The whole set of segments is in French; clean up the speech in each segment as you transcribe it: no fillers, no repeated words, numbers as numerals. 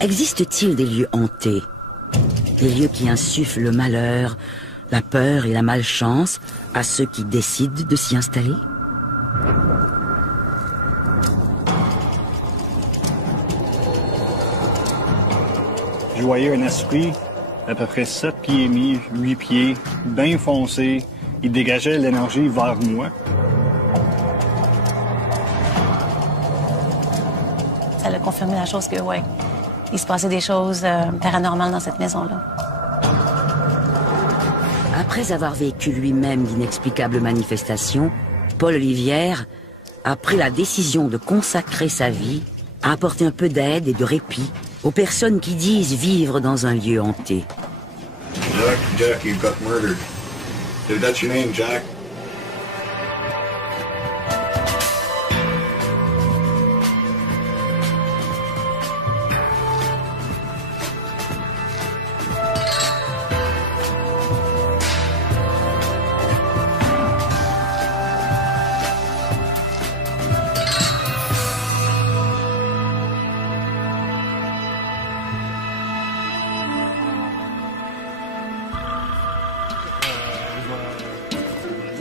Existe-t-il des lieux hantés? Des lieux qui insufflent le malheur, la peur et la malchance à ceux qui décident de s'y installer? Je voyais un esprit à peu près 7 pieds et demi, 8 pieds, bien foncé. Il dégageait l'énergie vers moi. Ça a confirmé la chose que, ouais, il se passait des choses paranormales dans cette maison-là. Après avoir vécu lui-même d'inexplicables manifestations, Paul Olivière a pris la décision de consacrer sa vie à apporter un peu d'aide et de répit aux personnes qui disent vivre dans un lieu hanté. Jack, you got murdered. Dude, that's your name, Jack.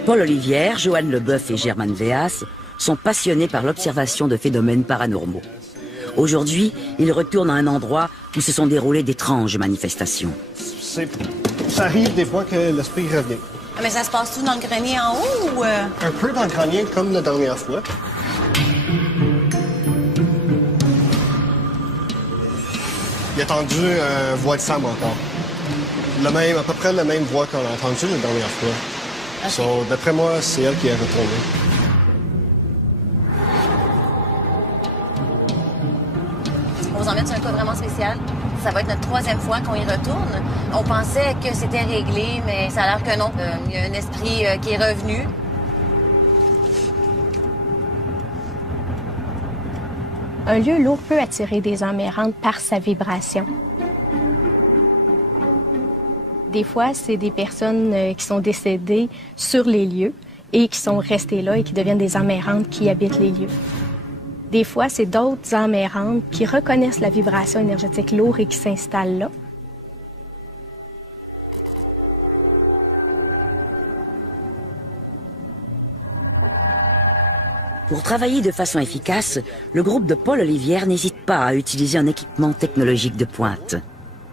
Paul Olivière, Joanne Leboeuf et Germaine Véas sont passionnés par l'observation de phénomènes paranormaux. Aujourd'hui, ils retournent à un endroit où se sont déroulées d'étranges manifestations. Ça arrive des fois que l'esprit revient. Mais ça se passe tout dans le grenier en haut ou... Un peu dans le grenier, comme la dernière fois. Il a entendu voix de Sam encore. À peu près la même voix qu'on a entendue la dernière fois. Okay. So, d'après moi, c'est elle qui est retournée. On vous emmène sur un cas vraiment spécial. Ça va être notre 3e fois qu'on y retourne. On pensait que c'était réglé, mais ça a l'air que non. Il y a un esprit qui est revenu. Un lieu lourd peut attirer des âmes errantes par sa vibration. Des fois, c'est des personnes qui sont décédées sur les lieux et qui sont restées là et qui deviennent des âmes errantes qui habitent les lieux. Des fois, c'est d'autres âmes errantes qui reconnaissent la vibration énergétique lourde et qui s'installent là. Pour travailler de façon efficace, le groupe de Paul Olivière n'hésite pas à utiliser un équipement technologique de pointe.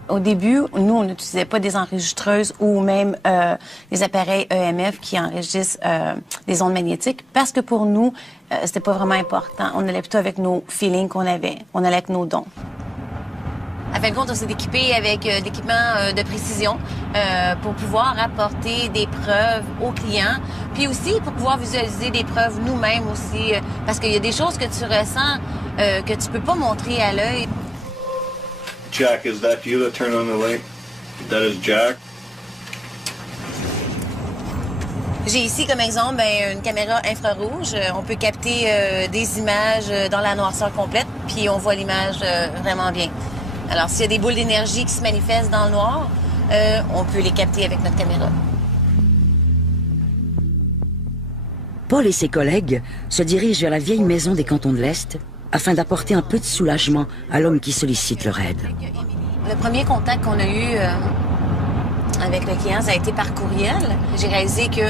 Au début, nous, on n'utilisait pas des enregistreuses ou même des appareils EMF qui enregistrent des ondes magnétiques parce que pour nous, c'était pas vraiment important. On allait plutôt avec nos feelings qu'on avait. On allait avec nos dons. À fin de compte, on s'est équipé avec d'équipements de précision pour pouvoir apporter des preuves aux clients, puis aussi pour pouvoir visualiser des preuves nous-mêmes aussi, parce qu'il y a des choses que tu ressens que tu peux pas montrer à l'œil. Jack, is that you that turned on the light? That is Jack. J'ai ici comme exemple une caméra infrarouge. On peut capter des images dans la noirceur complète, puis on voit l'image vraiment bien. Alors, s'il y a des boules d'énergie qui se manifestent dans le noir, on peut les capter avec notre caméra. Paul et ses collègues se dirigent vers la vieille maison des Cantons de l'Est afin d'apporter un peu de soulagement à l'homme qui sollicite leur aide. Le premier contact qu'on a eu avec le client, ça a été par courriel. J'ai réalisé que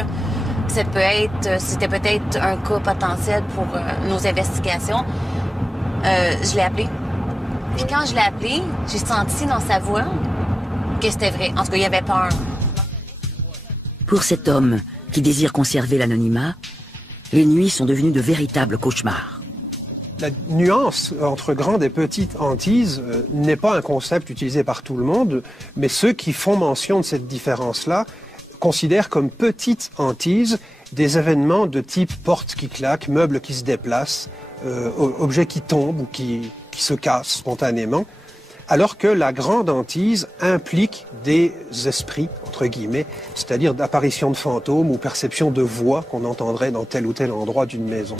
c'était peut-être un cas potentiel pour nos investigations. Je l'ai appelé. Puis quand je l'ai appelé, j'ai senti dans sa voix que c'était vrai. En tout cas, il y avait peur. Pour cet homme qui désire conserver l'anonymat, les nuits sont devenues de véritables cauchemars. La nuance entre grande et petite hantise n'est pas un concept utilisé par tout le monde, mais ceux qui font mention de cette différence-là considèrent comme petite hantise des événements de type porte qui claque, meubles qui se déplacent, objets qui tombent ou qui se cassent spontanément, alors que la grande hantise implique des esprits, entre guillemets, c'est-à-dire d'apparition de fantômes ou perception de voix qu'on entendrait dans tel ou tel endroit d'une maison.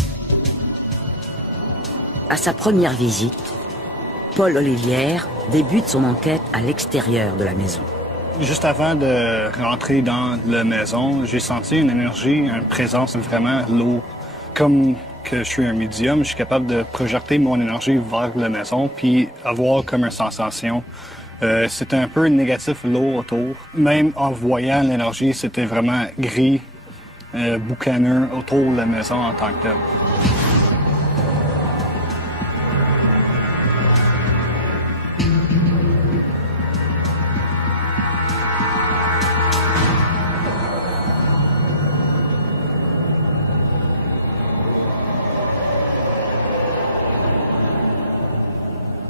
À sa première visite, Paul Olivière débute son enquête à l'extérieur de la maison. Juste avant de rentrer dans la maison, j'ai senti une énergie, une présence vraiment lourde, comme que je suis un médium, je suis capable de projeter mon énergie vers la maison puis avoir comme une sensation. C'était un peu négatif, lourd autour. Même en voyant l'énergie, c'était vraiment gris, boucaneux autour de la maison en tant que tel.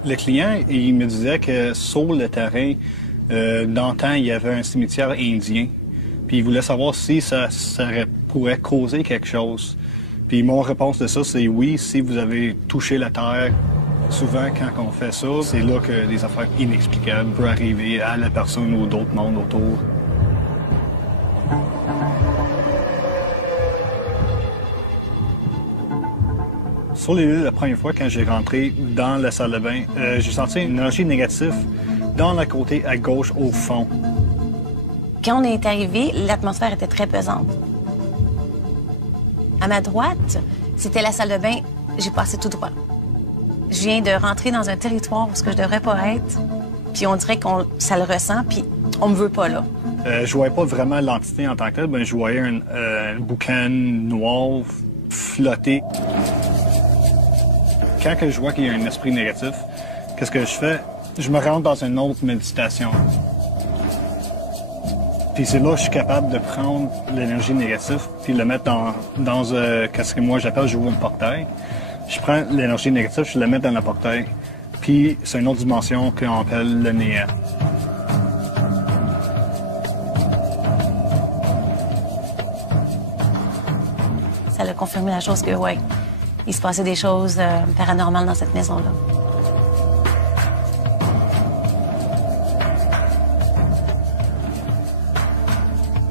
Le client, il me disait que sur le terrain, d'antan, il y avait un cimetière indien. Puis il voulait savoir si ça pourrait causer quelque chose. Puis mon réponse de ça, c'est oui, si vous avez touché la terre. Souvent, quand on fait ça, c'est là que des affaires inexplicables peuvent arriver à la personne ou d'autres mondes autour. Sur les lieux, la première fois, quand j'ai rentré dans la salle de bain, j'ai senti une énergie négative dans le côté à gauche au fond. Quand on est arrivé, l'atmosphère était très pesante. À ma droite, c'était la salle de bain. J'ai passé tout droit. Je viens de rentrer dans un territoire où je devrais pas être, puis on dirait que ça le ressent, puis on me veut pas là. Je voyais pas vraiment l'entité en tant que telle, je voyais un boucan noir flotter. Quand je vois qu'il y a un esprit négatif, qu'est-ce que je fais? Je me rentre dans une autre méditation. Puis c'est là que je suis capable de prendre l'énergie négative puis le mettre dans qu'est-ce que moi j'appelle j'ouvre un portail. Je prends l'énergie négative, je la mets dans le portail. Puis c'est une autre dimension qu'on appelle le néant. Ça a confirmé la chose que, ouais, il se passait des choses paranormales dans cette maison-là.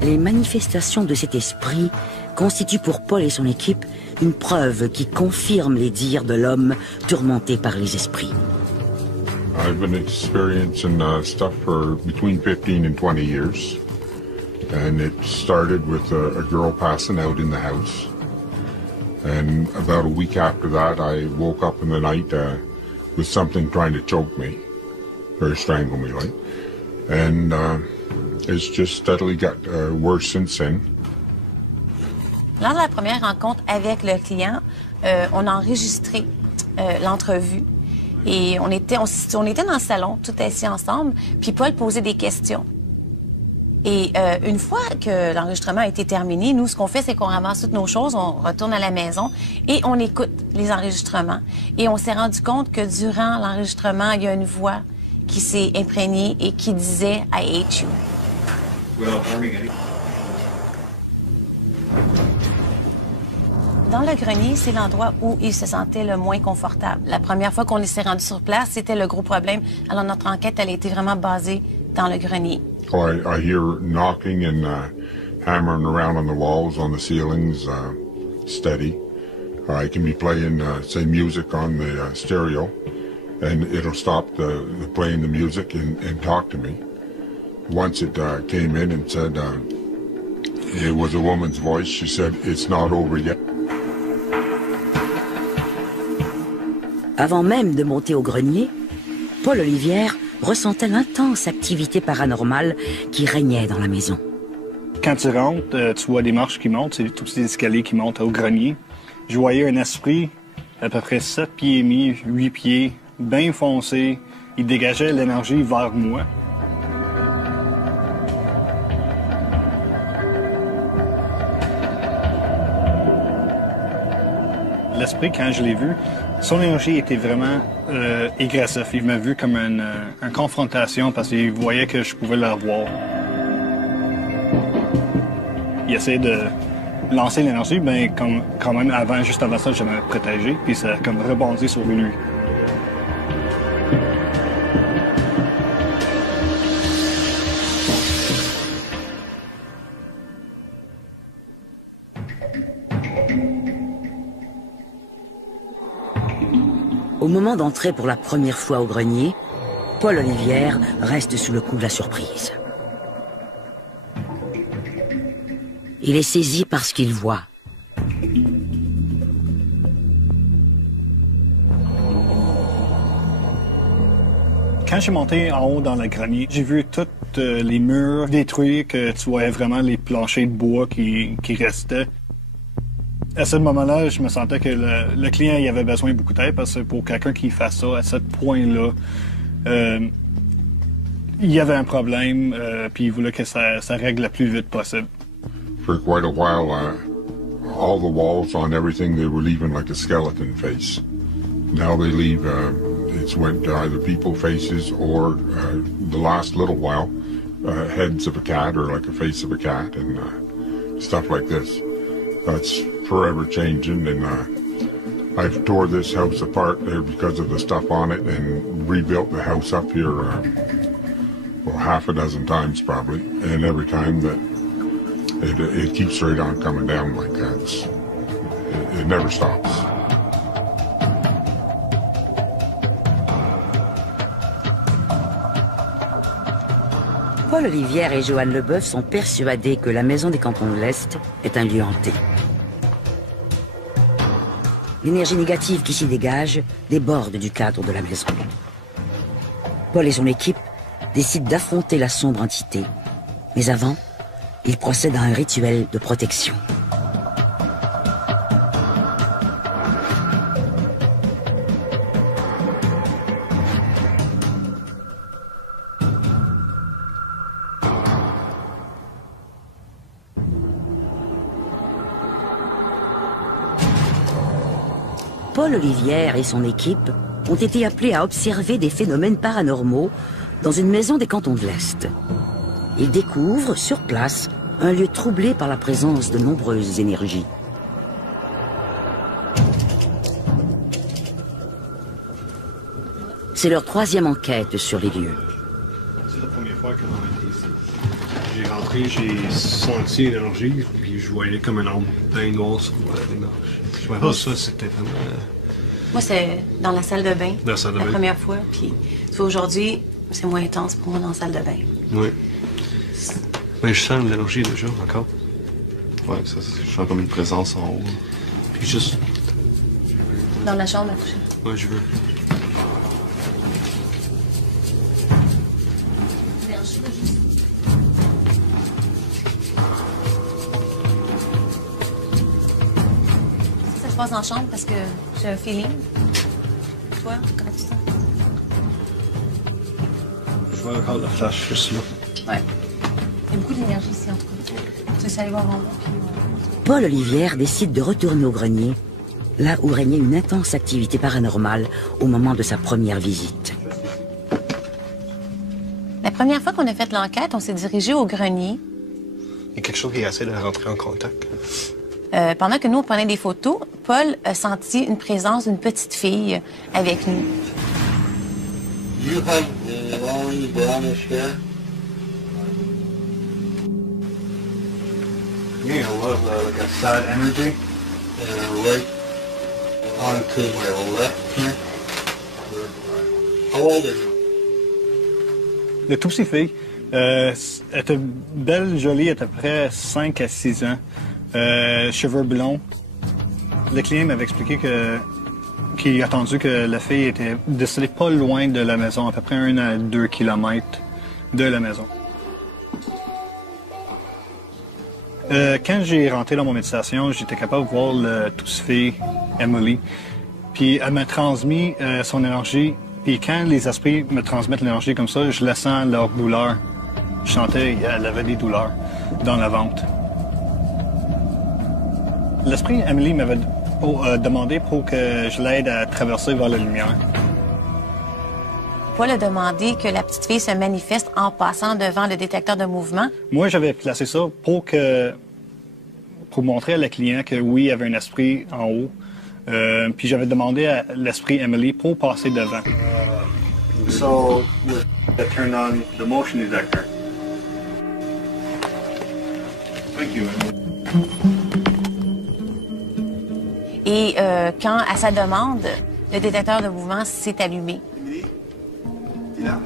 Les manifestations de cet esprit constituent pour Paul et son équipe une preuve qui confirme les dires de l'homme tourmenté par les esprits. I've been experiencing stuff for between 15 and 20 years. And it started with a girl passing out in the house. And about a week after that, I woke up in the night with something trying to choke me, or strangle me, like. And it's just steadily got worse since then. Lors de la première rencontre avec le client, on a enregistré l'entrevue. Et on était dans le salon, tout assis ensemble, puis Paul posait des questions. Et une fois que l'enregistrement a été terminé, nous, ce qu'on fait, c'est qu'on ramasse toutes nos choses, on retourne à la maison et on écoute les enregistrements. Et on s'est rendu compte que durant l'enregistrement, il y a une voix qui s'est imprégnée et qui disait « I hate you ». Dans le grenier, c'est l'endroit où il se sentait le moins confortable. La première fois qu'on s'est rendu sur place, c'était le gros problème. Alors notre enquête, elle a été vraiment basée dans le grenier. Oh, I hear knocking and hammering around on the walls, on the ceilings, steady. I can be playing, say, music on the stereo, and it'll stop playing the music and talk to me. Once it came in and said, it was a woman's voice. She said, "It's not over yet." Avant même de monter au grenier, Paul Olivière ressentait l'intense activité paranormale qui régnait dans la maison. Quand tu rentres, tu vois des marches qui montent, c'est tous ces escaliers qui montent au grenier. Je voyais un esprit à peu près 7 pieds et demi, 8 pieds, bien foncé. Il dégageait l'énergie vers moi. L'esprit, quand je l'ai vu, son énergie était vraiment agressive. Il m'a vu comme une confrontation parce qu'il voyait que je pouvais le voir. Il essayait de lancer l'énergie, mais quand même, juste avant ça, je m'avais protégé, puis ça a comme rebondi sur lui. Au moment d'entrer pour la première fois au grenier, Paul Olivière reste sous le coup de la surprise. Il est saisi par ce qu'il voit. Quand je suis monté en haut dans le grenier, j'ai vu tous les murs détruits, que tu voyais vraiment les planchers de bois qui restaient. À ce moment-là, je me sentais que le client il avait besoin de beaucoup d'aide parce que pour quelqu'un qui fasse ça à ce point-là, il y avait un problème, puis il voulait que ça règle le plus vite possible. For quite a while, all the walls on everything, they were leaving like a skeleton face. Now they leave, it's went to either people faces or the last little while, heads of a cat or like a face of a cat and stuff like this. That's forever changing, and I've tore this house apart there because of the stuff on it and rebuilt the house up here, well, half a dozen times probably, and every time that it keeps right on coming down like that. It never stops. Paul Olivière et Joanne Leboeuf sont persuadés que la Maison des Cantons de l'Est est un lieu hanté. L'énergie négative qui s'y dégage déborde du cadre de la maison. Paul et son équipe décident d'affronter la sombre entité. Mais avant, ils procèdent à un rituel de protection. Paul Olivière et son équipe ont été appelés à observer des phénomènes paranormaux dans une maison des Cantons de l'Est. Ils découvrent, sur place, un lieu troublé par la présence de nombreuses énergies. C'est leur troisième enquête sur les lieux. C'est la première fois que j'en étais ici. J'ai rentré, j'ai senti l'énergie, puis je voyais comme un arbre bien noir sur les marches. Je me rappelle ça, c'était vraiment... Moi, c'est dans la salle de bain. Dans la salle de bain. Première fois. Puis, tu vois, aujourd'hui, c'est moins intense pour moi dans la salle de bain. Oui. Mais je sens l'énergie déjà, encore. Ouais, ça, je sens comme une présence en haut. Puis juste... Dans la chambre à coucher. Ouais, je veux. Ça se passe en chambre parce que j'ai un feeling. Toi, comment tu sens? Je vois encore la flash juste là. Ouais. Il y a beaucoup d'énergie ici, en tout cas. Tu veux aller voir en haut, puis... Paul Olivière décide de retourner au grenier, là où régnait une intense activité paranormale au moment de sa première visite. La première fois qu'on a fait l'enquête, on s'est dirigé au grenier. Il y a quelque chose qui essaie de rentrer en contact. Pendant que nous, on prenait des photos, Paul a senti une présence d'une petite fille avec nous. You have only brownish hair. Yeah, a lot of like a sad energy. Right onto my left hand. How old are you? Le tout petit fille était belle, jolie, à peu près 5 à 6 ans. Cheveux blonds. Le client m'avait expliqué qu'il a attendu que la fille était décédée pas loin de la maison, à peu près 1 à 2 kilomètres de la maison. Quand j'ai rentré dans mon méditation, j'étais capable de voir le tout petit fille, Emily. Puis elle m'a transmis son énergie. Puis quand les esprits me transmettent l'énergie comme ça, je la sens leur douleur. Je sentais qu'elle avait des douleurs dans la ventre. L'esprit Emily m'avait demandé pour que je l'aide à traverser vers la lumière. Paul a demandé que la petite fille se manifeste en passant devant le détecteur de mouvement. Moi, j'avais placé ça pour montrer à le client que oui, il y avait un esprit en haut. Puis j'avais demandé à l'esprit Emily pour passer devant. So, we'll turn on the motion detector. Thank you, Emily. Et quand, à sa demande, le détecteur de mouvement s'est allumé. Yeah.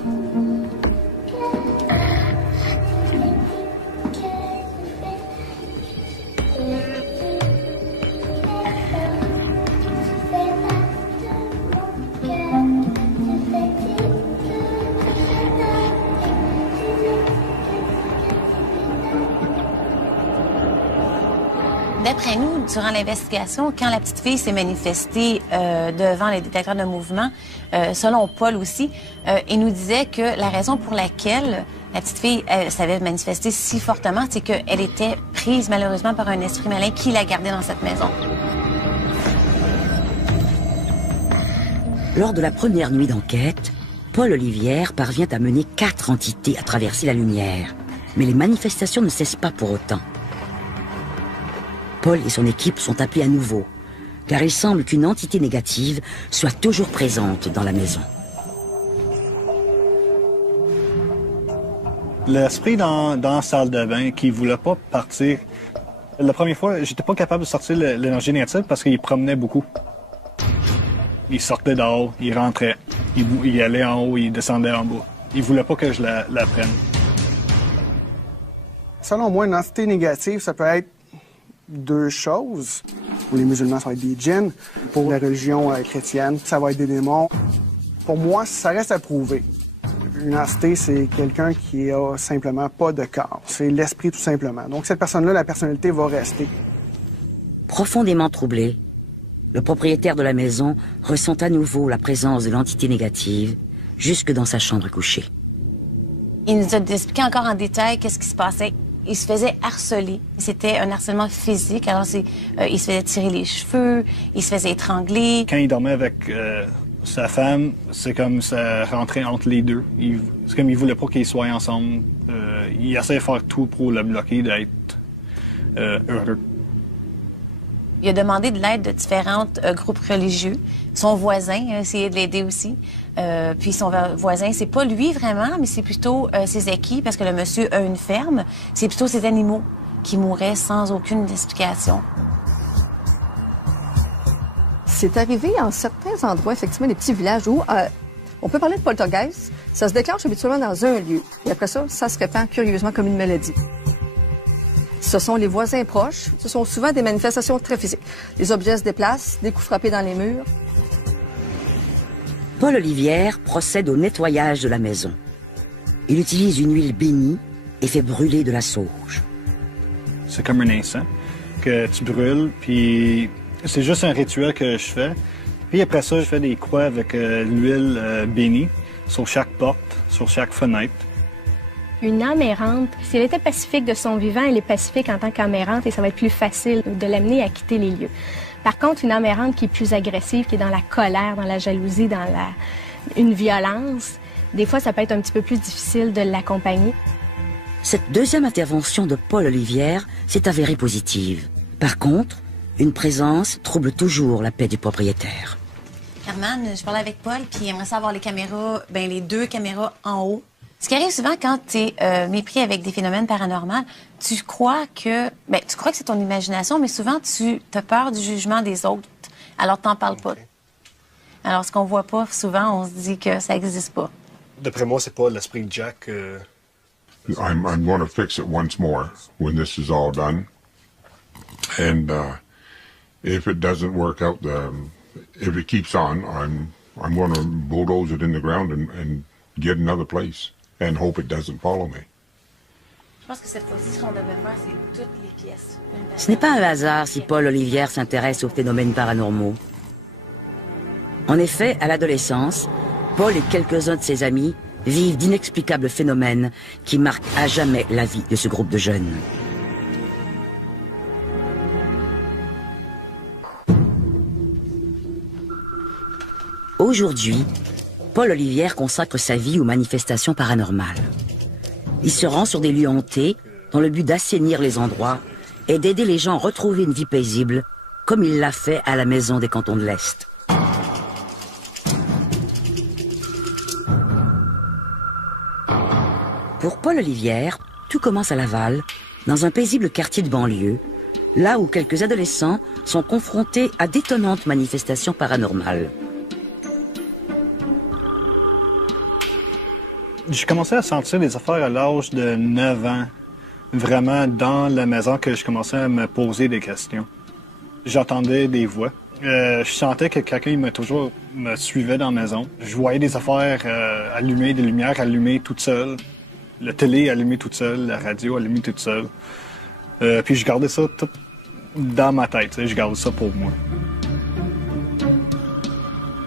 D'après nous, durant l'investigation, quand la petite fille s'est manifestée devant les détecteurs de mouvement, selon Paul aussi, il nous disait que la raison pour laquelle la petite fille s'avait manifesté si fortement, c'est qu'elle était prise malheureusement par un esprit malin qui la gardait dans cette maison. Lors de la première nuit d'enquête, Paul Olivière parvient à mener 4 entités à traverser la lumière. Mais les manifestations ne cessent pas pour autant. Paul et son équipe sont appelés à nouveau, car il semble qu'une entité négative soit toujours présente dans la maison. L'esprit dans la salle de bain qui voulait pas partir. La première fois, j'étais pas capable de sortir l'énergie négative parce qu'il promenait beaucoup. Il sortait dehors, il rentrait, il allait en haut, il descendait en bas. Il voulait pas que je la prenne. Selon moi, une entité négative, ça peut être 2 choses. Pour les musulmans, ça va être des djinns. Pour la religion chrétienne, ça va être des démons. Pour moi, ça reste à prouver. Une entité, c'est quelqu'un qui a simplement pas de corps. C'est l'esprit, tout simplement. Donc, cette personne-là, la personnalité va rester. Profondément troublé, le propriétaire de la maison ressent à nouveau la présence de l'entité négative jusque dans sa chambre à coucher. Il nous a expliqué encore en détail qu'est-ce qui se passait. Il se faisait harceler. C'était un harcèlement physique. Alors, il se faisait tirer les cheveux, il se faisait étrangler. Quand il dormait avec sa femme, c'est comme ça rentrait entre les deux. C'est comme il voulait pas qu'ils soient ensemble. Il essayait de faire tout pour le bloquer d'être heureux. Il a demandé de l'aide de différents groupes religieux. Son voisin a essayé de l'aider aussi. Puis son voisin, c'est pas lui vraiment, mais c'est plutôt ses acquis, parce que le monsieur a une ferme. C'est plutôt ses animaux qui mouraient sans aucune explication. C'est arrivé en certains endroits, effectivement, des petits villages où on peut parler de poltergeist. Ça se déclenche habituellement dans un lieu. Et après ça, ça se répand curieusement comme une maladie. Ce sont les voisins proches. Ce sont souvent des manifestations très physiques. Des objets se déplacent, des coups frappés dans les murs. Paul Olivière procède au nettoyage de la maison. Il utilise une huile bénie et fait brûler de la sauge. C'est comme un encens que tu brûles, puis c'est juste un rituel que je fais. Puis après ça, je fais des croix avec l'huile bénie sur chaque porte, sur chaque fenêtre. Une âme errante, si elle était pacifique de son vivant, elle est pacifique en tant qu'âme errante et ça va être plus facile de l'amener à quitter les lieux. Par contre, une âme errante qui est plus agressive, qui est dans la colère, dans la jalousie, dans une violence, des fois, ça peut être un petit peu plus difficile de l'accompagner. Cette deuxième intervention de Paul Olivière s'est avérée positive. Par contre, une présence trouble toujours la paix du propriétaire. Herman, je parlais avec Paul, puis il aimerait savoir les caméras, les 2 caméras en haut. Ce qui arrive souvent quand tu es mépris avec des phénomènes paranormaux, tu crois que c'est ton imagination, mais souvent tu as peur du jugement des autres, alors t'en parles pas. Alors ce qu'on voit pas, souvent on se dit que ça existe pas. D'après moi, c'est pas l'esprit de Jack. I'm going to fix it once more when this is all done. And if it doesn't work out, if it keeps on, I'm going to bulldoze it in the ground and get another place and hope it doesn't follow me. Je pense que cette fois-ci, ce qu'on devait faire, c'est toutes les pièces. Ce n'est pas un hasard si Paul Olivière s'intéresse aux phénomènes paranormaux. En effet, à l'adolescence, Paul et quelques-uns de ses amis vivent d'inexplicables phénomènes qui marquent à jamais la vie de ce groupe de jeunes. Aujourd'hui, Paul Olivière consacre sa vie aux manifestations paranormales. Il se rend sur des lieux hantés dans le but d'assainir les endroits et d'aider les gens à retrouver une vie paisible, comme il l'a fait à la Maison des Cantons de l'Est. Pour Paul Olivière, tout commence à Laval, dans un paisible quartier de banlieue, là où quelques adolescents sont confrontés à d'étonnantes manifestations paranormales. J'ai commencé à sentir des affaires à l'âge de 9 ans, vraiment dans la maison, que je commençais à me poser des questions. J'entendais des voix. Je sentais que quelqu'un me suivait dans la maison. Je voyais des affaires allumées, des lumières allumées toutes seules, la télé allumée toute seule, la radio allumée toute seule. Puis je gardais ça toute dans ma tête. Je garde ça pour moi.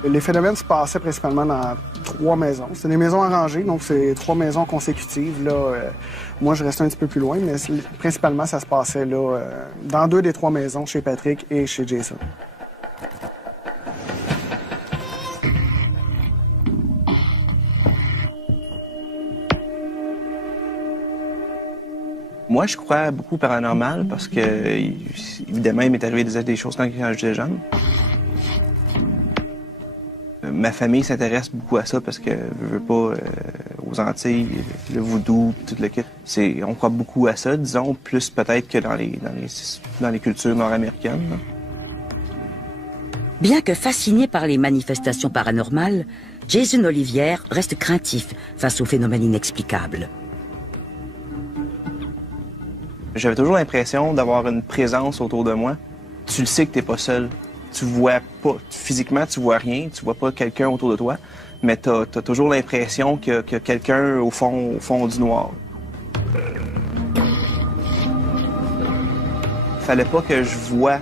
Les phénomènes se passaient principalement dans 3 maisons. C'était des maisons arrangées, donc c'est 3 maisons consécutives. Là, moi, je restais un petit peu plus loin, mais principalement, ça se passait là, dans 2 des 3 maisons, chez Patrick et chez Jason. Moi, je crois beaucoup au paranormal parce que, évidemment, il m'est arrivé des choses quand j'étais jeune. Ma famille s'intéresse beaucoup à ça parce que je veux pas aux Antilles, le voodoo, tout le kit. On croit beaucoup à ça, disons, plus peut-être que dans les cultures nord-américaines. Là. Bien que fasciné par les manifestations paranormales, Jason Olivière reste craintif face aux phénomènes inexplicables. J'avais toujours l'impression d'avoir une présence autour de moi. Tu le sais que t'es pas seul. Tu vois pas, physiquement, tu vois rien, tu vois pas quelqu'un autour de toi, mais t'as toujours l'impression qu'il y a quelqu'un au fond du noir. Fallait pas que je voie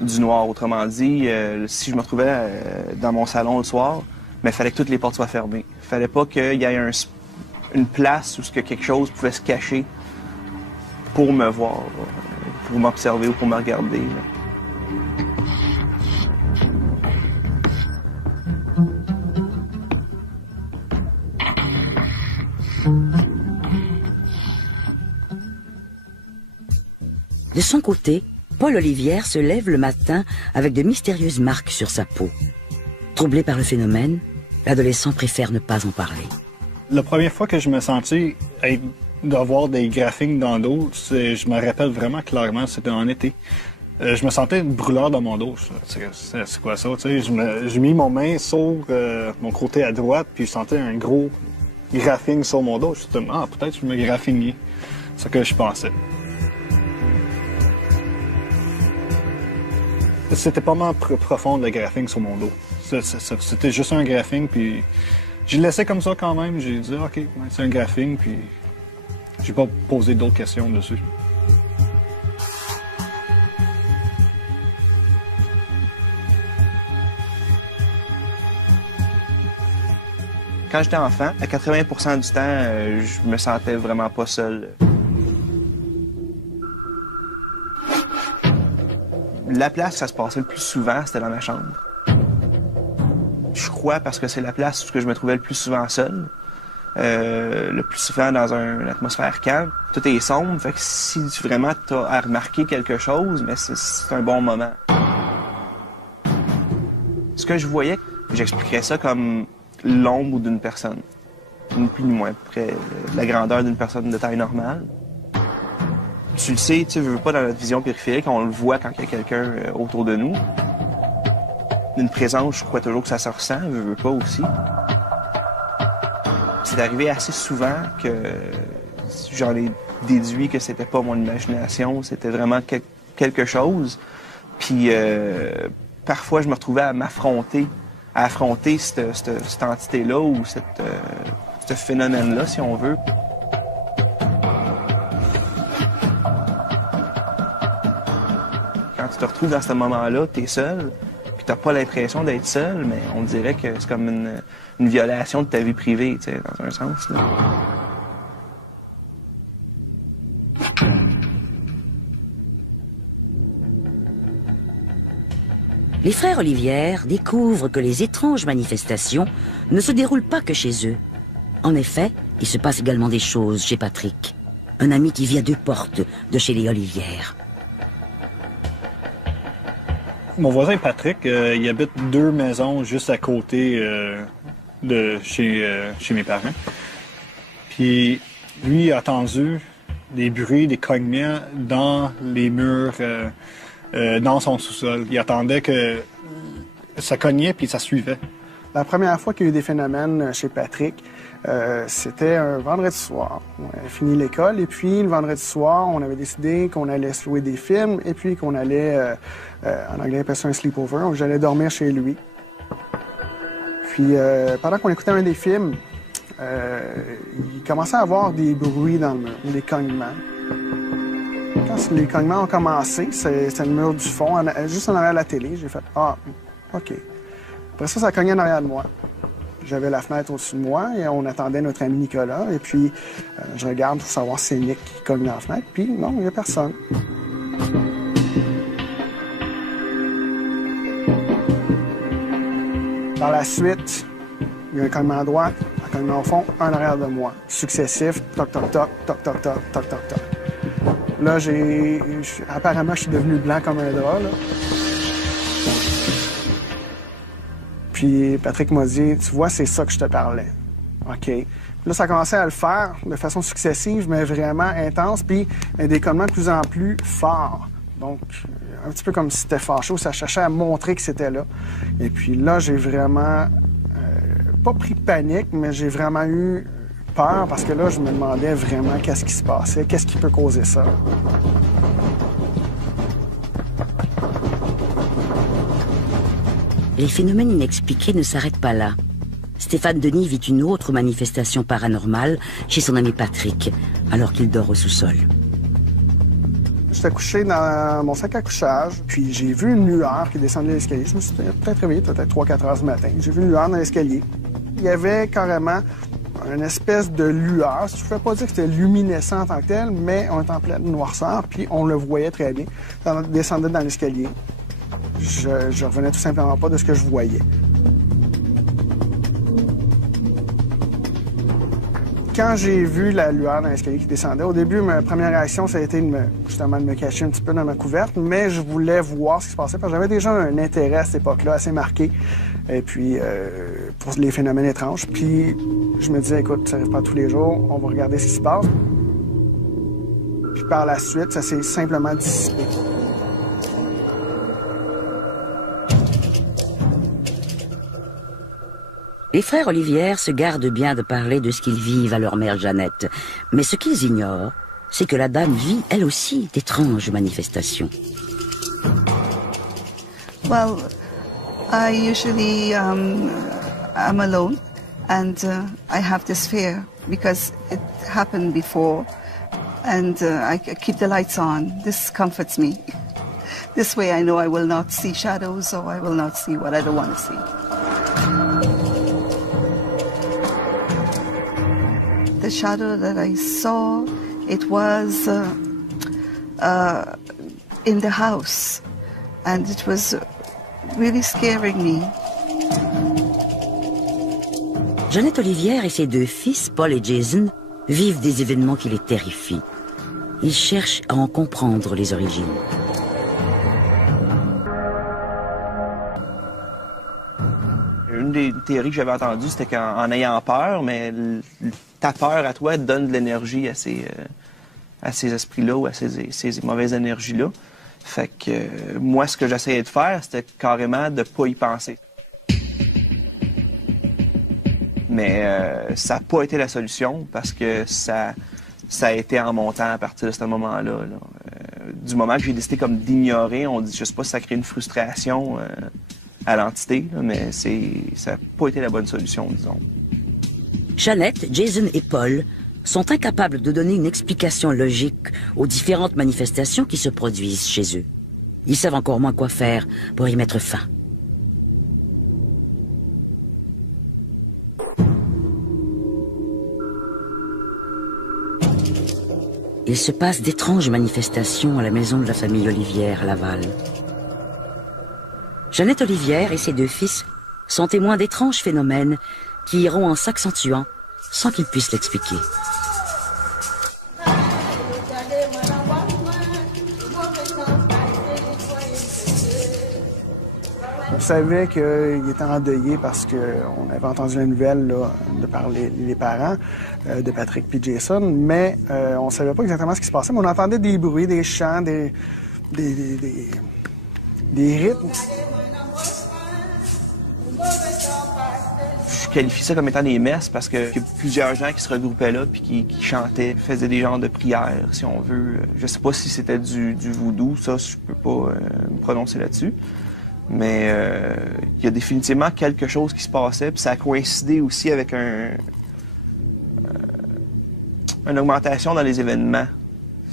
du noir, autrement dit, si je me retrouvais dans mon salon le soir, mais fallait que toutes les portes soient fermées. Fallait pas qu'il y ait une place où quelque chose pouvait se cacher pour me voir, pour m'observer ou pour me regarder. Là. De son côté, Paul Olivière se lève le matin avec de mystérieuses marques sur sa peau. Troublé par le phénomène, l'adolescent préfère ne pas en parler. La première fois que je me sentais d'avoir des graphiques dans le dos, je me rappelle vraiment clairement, c'était en été. Je me sentais une brûleur dans mon dos. C'est quoi ça? J'ai mis mon main sur mon côté à droite, puis je sentais un gros graphing sur mon dos. Je me suis dit, peut-être que je me graffignais. C'est ce que je pensais. C'était pas mal profond, le graphing sur mon dos. C'était juste un graphing, puis je l'ai laissé comme ça quand même. J'ai dit, OK, ouais, c'est un graphing, puis j'ai pas posé d'autres questions dessus. Quand j'étais enfant, à 80% du temps, je me sentais vraiment pas seul. La place où ça se passait le plus souvent, c'était dans ma chambre. Je crois parce que c'est la place où je me trouvais le plus souvent seul. Le plus souvent dans une atmosphère calme. Tout est sombre, fait que si vraiment tu as à remarquer quelque chose, mais c'est un bon moment. Ce que je voyais, j'expliquerais ça comme l'ombre d'une personne. Ni plus ni moins, près la grandeur d'une personne de taille normale. Tu le sais, tu veux pas dans notre vision périphérique, on le voit quand il y a quelqu'un autour de nous. Une présence, je crois toujours que ça se ressent, veux pas aussi. C'est arrivé assez souvent que j'en ai déduit que c'était pas mon imagination, c'était vraiment quelque chose. Puis parfois, je me retrouvais à affronter cette entité-là ou ce phénomène-là, si on veut. Quand tu te retrouves dans ce moment-là, t'es seul, puis t'as pas l'impression d'être seul, mais on dirait que c'est comme une violation de ta vie privée, tu sais, dans un sens, là. Les frères Olivière découvrent que les étranges manifestations ne se déroulent pas que chez eux. En effet, il se passe également des choses chez Patrick, un ami qui vit à 2 portes de chez les Olivière. Mon voisin Patrick, il habite 2 maisons juste à côté de chez mes parents. Puis lui, il a entendu des bruits, des cognements dans les murs, dans son sous-sol. Il attendait que ça cognait puis ça suivait. La première fois qu'il y a eu des phénomènes chez Patrick, c'était un vendredi soir. On avait fini l'école et puis le vendredi soir, on avait décidé qu'on allait se louer des films et puis qu'on allait, en anglais on appelle ça un sleepover, j'allais dormir chez lui. Puis pendant qu'on écoutait un des films, il commençait à avoir des bruits dans le mur, des cognements. Quand les cognements ont commencé, c'est le mur du fond, juste en arrière de la télé. J'ai fait « Ah, OK ». Après ça, ça cognait en arrière de moi. J'avais la fenêtre au-dessus de moi et on attendait notre ami Nicolas. Et puis, je regarde pour savoir si c'est Nick qui cogne dans la fenêtre. Puis, non, il n'y a personne. Par la suite, il y a un cognement à droite, un cognement au fond, un en arrière de moi. Successif, toc, toc, toc, toc, toc, toc, toc, toc, toc. Là, apparemment, je suis devenu blanc comme un drap, là. Puis Patrick m'a dit, tu vois, c'est ça que je te parlais. OK. Puis là, ça a commencé à le faire de façon successive, mais vraiment intense, puis des cognements de plus en plus forts. Donc, un petit peu comme si c'était fâché, ça cherchait à montrer que c'était là. Et puis là, j'ai vraiment, pas pris de panique, mais j'ai vraiment eu peur parce que là, je me demandais vraiment qu'est-ce qui se passait, qu'est-ce qui peut causer ça. Les phénomènes inexpliqués ne s'arrêtent pas là. Stéphane Denis vit une autre manifestation paranormale chez son ami Patrick, alors qu'il dort au sous-sol. J'étais couché dans mon sac à couchage, puis j'ai vu une lueur qui descendait de l'escalier. Je me suis peut-être réveillé, peut-être 3-4 heures du matin. J'ai vu une lueur dans l'escalier. Il y avait carrément une espèce de lueur. Je ne pouvais pas dire que c'était luminescent en tant que tel, mais on était en pleine noirceur, puis on le voyait très bien. Ça descendait dans l'escalier. Je revenais tout simplement pas de ce que je voyais. Quand j'ai vu la lueur dans l'escalier qui descendait, au début, ma première réaction, ça a été justement de me cacher un petit peu dans ma couverte, mais je voulais voir ce qui se passait, parce que j'avais déjà un intérêt à cette époque-là assez marqué, et puis pour les phénomènes étranges. Puis je me disais, écoute, ça n'arrive pas tous les jours, on va regarder ce qui se passe. Puis par la suite, ça s'est simplement dissipé. Les frères Olivière se gardent bien de parler de ce qu'ils vivent à leur mère Jeannette. Mais ce qu'ils ignorent, c'est que la dame vit, elle aussi, d'étranges manifestations. Well, I usually I'm alone and I have this fear because it happened before and I keep the lights on. This comforts me. This way I know I will not see shadows or I will not see what I don't want to see. The shadow that I saw, it was in the house, and it was really scaring me. Jeannette Olivière et ses deux fils, Paul et Jason, vivent des événements qui les terrifient. Ils cherchent à en comprendre les origines. Une des théories que j'avais entendues, c'était qu'en ayant peur, mais ta peur à toi donne de l'énergie à ces esprits-là ou à ces mauvaises énergies-là. Fait que moi, ce que j'essayais de faire, c'était carrément de ne pas y penser. Mais ça n'a pas été la solution parce que ça a été en montant à partir de ce moment-là. Du moment que j'ai décidé comme d'ignorer, on dit, je sais pas si ça crée une frustration à l'entité, mais ça n'a pas été la bonne solution, disons. Jeannette, Jason et Paul sont incapables de donner une explication logique aux différentes manifestations qui se produisent chez eux. Ils savent encore moins quoi faire pour y mettre fin. Il se passe d'étranges manifestations à la maison de la famille Olivière à Laval. Jeannette Olivière et ses deux fils sont témoins d'étranges phénomènes qui iront en s'accentuant sans qu'ils puissent l'expliquer. On savait qu'il était endeuillé parce qu'on avait entendu la nouvelle là, de par les parents de Patrick et Jason, mais on ne savait pas exactement ce qui se passait, mais on entendait des bruits, des chants, des rythmes. Je qualifie ça comme étant des messes parce qu'il y a plusieurs gens qui se regroupaient là puis qui chantaient, faisaient des genres de prières, si on veut. Je sais pas si c'était du voodoo, ça, je peux pas me prononcer là-dessus. Mais il y a définitivement quelque chose qui se passait, puis ça a coïncidé aussi avec une augmentation dans les événements.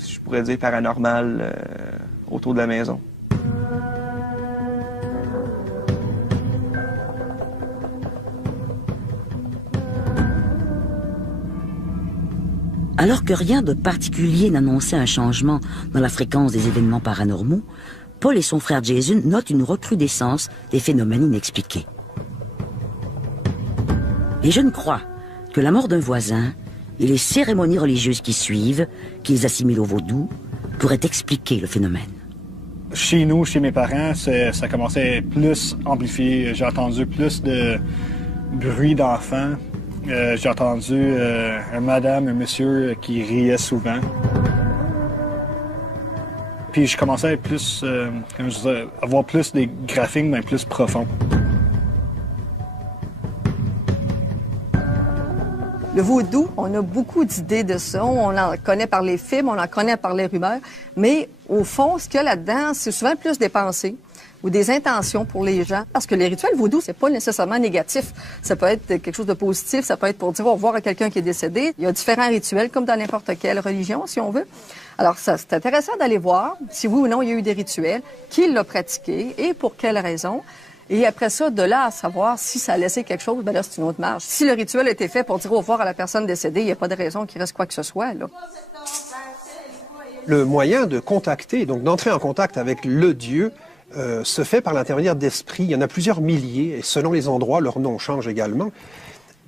je pourrais dire, paranormales autour de la maison. Alors que rien de particulier n'annonçait un changement dans la fréquence des événements paranormaux, Paul et son frère Jason notent une recrudescence des phénomènes inexpliqués. Les jeunes croient que la mort d'un voisin et les cérémonies religieuses qui suivent, qu'ils assimilent au vaudou, pourraient expliquer le phénomène. Chez nous, chez mes parents, ça commençait plus amplifié. J'ai entendu plus de bruit d'enfants. J'ai entendu un madame, un monsieur qui riait souvent. Puis je commençais à être plus, comme je disais, avoir plus des graphiques, mais plus profonds. Le vaudou, on a beaucoup d'idées de ça. On en connaît par les films, on en connaît par les rumeurs. Mais au fond, ce qu'il y a là-dedans, c'est souvent plus des pensées ou des intentions pour les gens. Parce que les rituels vaudou, c'est pas nécessairement négatif. Ça peut être quelque chose de positif, ça peut être pour dire au revoir à quelqu'un qui est décédé. Il y a différents rituels, comme dans n'importe quelle religion, si on veut. Alors, ça, c'est intéressant d'aller voir si oui ou non il y a eu des rituels, qui l'a pratiqué et pour quelles raisons. Et après ça, de là à savoir si ça a laissé quelque chose, ben là, c'est une autre marge. Si le rituel a été fait pour dire au revoir à la personne décédée, il n'y a pas de raison qu'il reste quoi que ce soit, là. Le moyen de contacter, donc d'entrer en contact avec le Dieu, se fait par l'intermédiaire d'esprits. Il y en a plusieurs milliers, et selon les endroits, leur nom change également.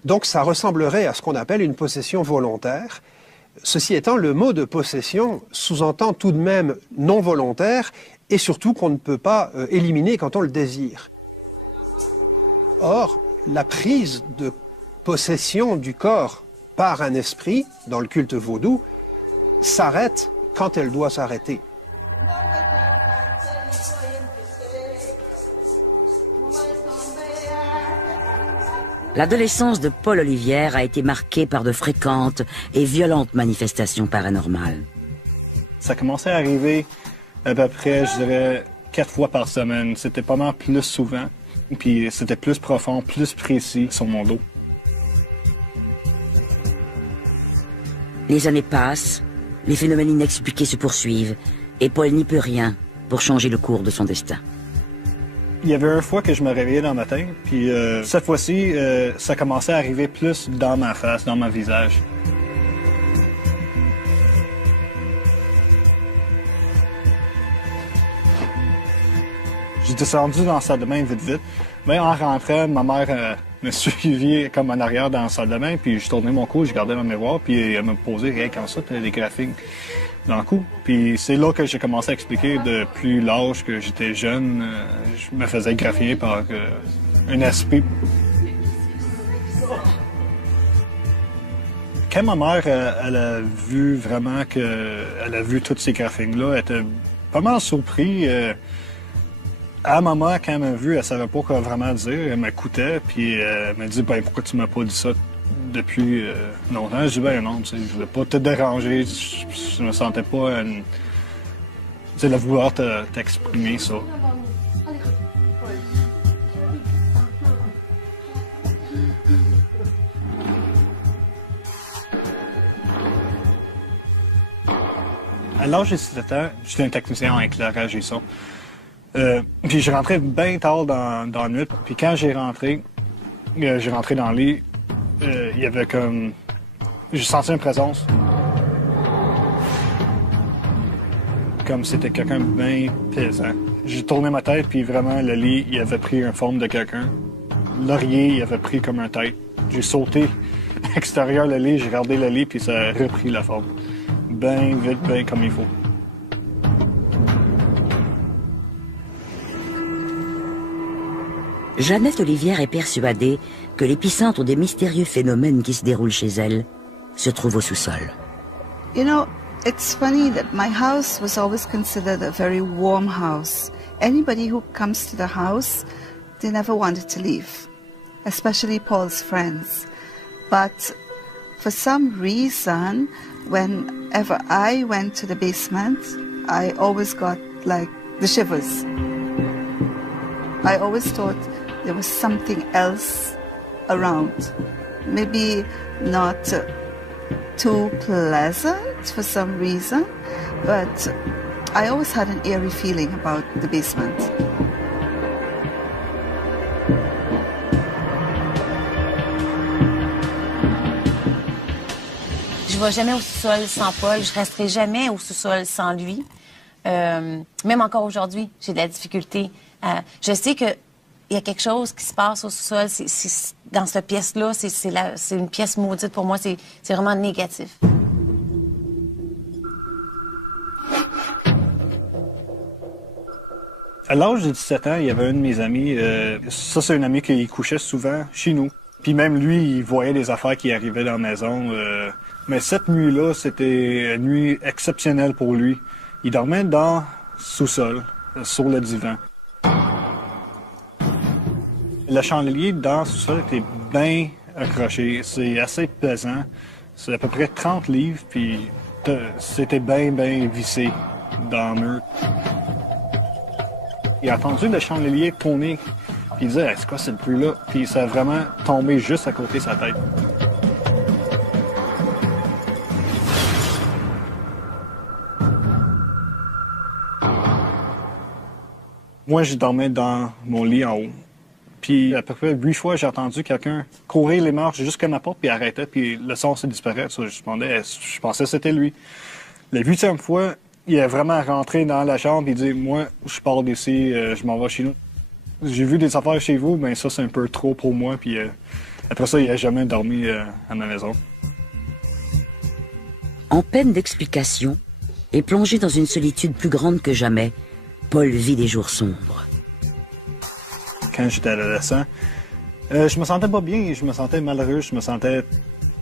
Donc, ça ressemblerait à ce qu'on appelle une possession volontaire. Ceci étant, le mot de possession sous-entend tout de même non volontaire, et surtout qu'on ne peut pas éliminer quand on le désire. Or, la prise de possession du corps par un esprit, dans le culte vaudou, s'arrête quand elle doit s'arrêter. L'adolescence de Paul Olivière a été marquée par de fréquentes et violentes manifestations paranormales. Ça commençait à arriver à peu près, je dirais, 4 fois par semaine. C'était pas mal plus souvent. Puis c'était plus profond, plus précis sur mon dos. Les années passent, les phénomènes inexpliqués se poursuivent, et Paul n'y peut rien pour changer le cours de son destin. Il y avait une fois que je me réveillais dans le matin, puis cette fois-ci, ça commençait à arriver plus dans ma face, dans mon visage. J'ai descendu dans la salle de bain vite. Mais en rentrant, ma mère me suivit comme en arrière dans la salle de bain, puis je tournais mon cou, je regardais dans le miroir, puis elle me posait rien comme ça, t'as des graphiques dans le cou. Puis c'est là que j'ai commencé à expliquer de plus l'âge que j'étais jeune, je me faisais graphier par un esprit. Quand ma mère, elle a vu vraiment elle a vu tous ces graphiques-là, elle était pas mal surprise. À maman, quand elle m'a vu, elle savait pas quoi vraiment dire. Elle m'écoutait, puis elle m'a dit, ben pourquoi tu m'as pas dit ça depuis longtemps? Je dis, ben non, tu sais, je voulais pas te déranger, je me sentais pas de vouloir t'exprimer ça. À l'âge de 17 ans, j'étais un technicien en éclairage et son. Puis je rentrais bien tard dans la nuit. Puis quand j'ai rentré dans le lit, il y avait comme... J'ai senti une présence. Comme c'était quelqu'un de bien pesant. J'ai tourné ma tête, puis vraiment, le lit, il avait pris une forme de quelqu'un. L'oreiller, il avait pris comme un tête. J'ai sauté à l'extérieur le lit, j'ai regardé le lit, puis ça a repris la forme. Bien vite, bien comme il faut. Jeannette Olivière est persuadée que l'épicentre des mystérieux phénomènes qui se déroulent chez elle se trouve au sous-sol. You know, it's funny that my house was always considered a very warm house. Anybody who comes to the house, they never wanted to leave, especially Paul's friends. But for some reason, whenever I went to the basement, I always got like the shivers. I always thought there was something else around. Maybe not too pleasant for some reason, but I always had an eerie feeling about the basement. Je ne vais jamais au sous-sol sans Paul, je resterai jamais au sous-sol sans lui. Même encore aujourd'hui, j'ai de la difficulté. Je sais qu'il y a quelque chose qui se passe au sous-sol. Dans cette pièce-là, c'est une pièce maudite pour moi. C'est vraiment négatif. À l'âge de 17 ans, il y avait un de mes amis. Ça, c'est un ami qui couchait souvent chez nous. Puis même lui, il voyait des affaires qui arrivaient dans la maison. Mais cette nuit-là, c'était une nuit exceptionnelle pour lui. Il dormait dans le sous-sol, sur le divan. Le chandelier dans le sous-sol était bien accroché. C'est assez pesant. C'est à peu près 30 livres, puis c'était bien vissé dans le mur. Il a entendu le chandelier tourner, puis il disait « C'est quoi ce bruit-là? » Puis ça a vraiment tombé juste à côté de sa tête. Moi, je dormais dans mon lit en haut. Puis à peu près 8 fois, j'ai entendu quelqu'un courir les marches jusqu'à ma porte, puis arrêtait, puis le son se disparaît. Ça, je pensais que c'était lui. La 8e fois, il est vraiment rentré dans la chambre et dit « Moi, je pars d'ici, je m'en vais chez nous. J'ai vu des affaires chez vous, mais ça, c'est un peu trop pour moi. » Puis après ça, il n'a jamais dormi à ma maison. En peine d'explication et plongé dans une solitude plus grande que jamais, Paul vit des jours sombres. Quand j'étais adolescent, je me sentais pas bien, je me sentais malheureux, je me sentais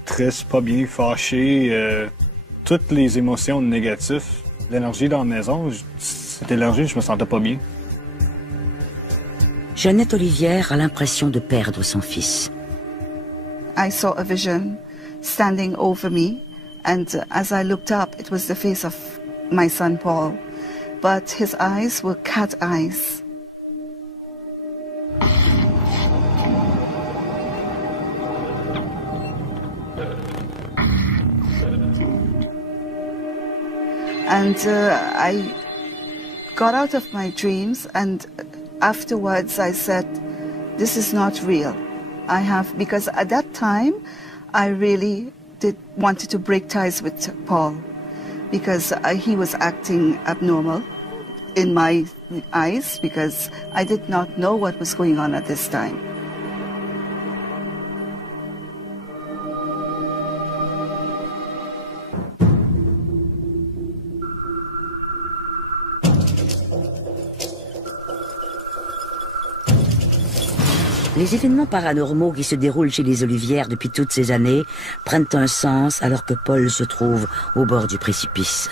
triste, pas bien, fâché. Toutes les émotions négatives. L'énergie dans la maison, c'était l'énergie, je me sentais pas bien. Jeannette Olivière a l'impression de perdre son fils. I saw a vision standing over me, and as I looked up, it was the face of my son Paul, but his eyes were cat eyes. And I got out of my dreams, and afterwards I said, this is not real. Because at that time, I really wanted to break ties with Paul, because he was acting abnormal in my eyes, because I did not know what was going on at this time. Les événements paranormaux qui se déroulent chez les Olivières depuis toutes ces années prennent un sens alors que Paul se trouve au bord du précipice.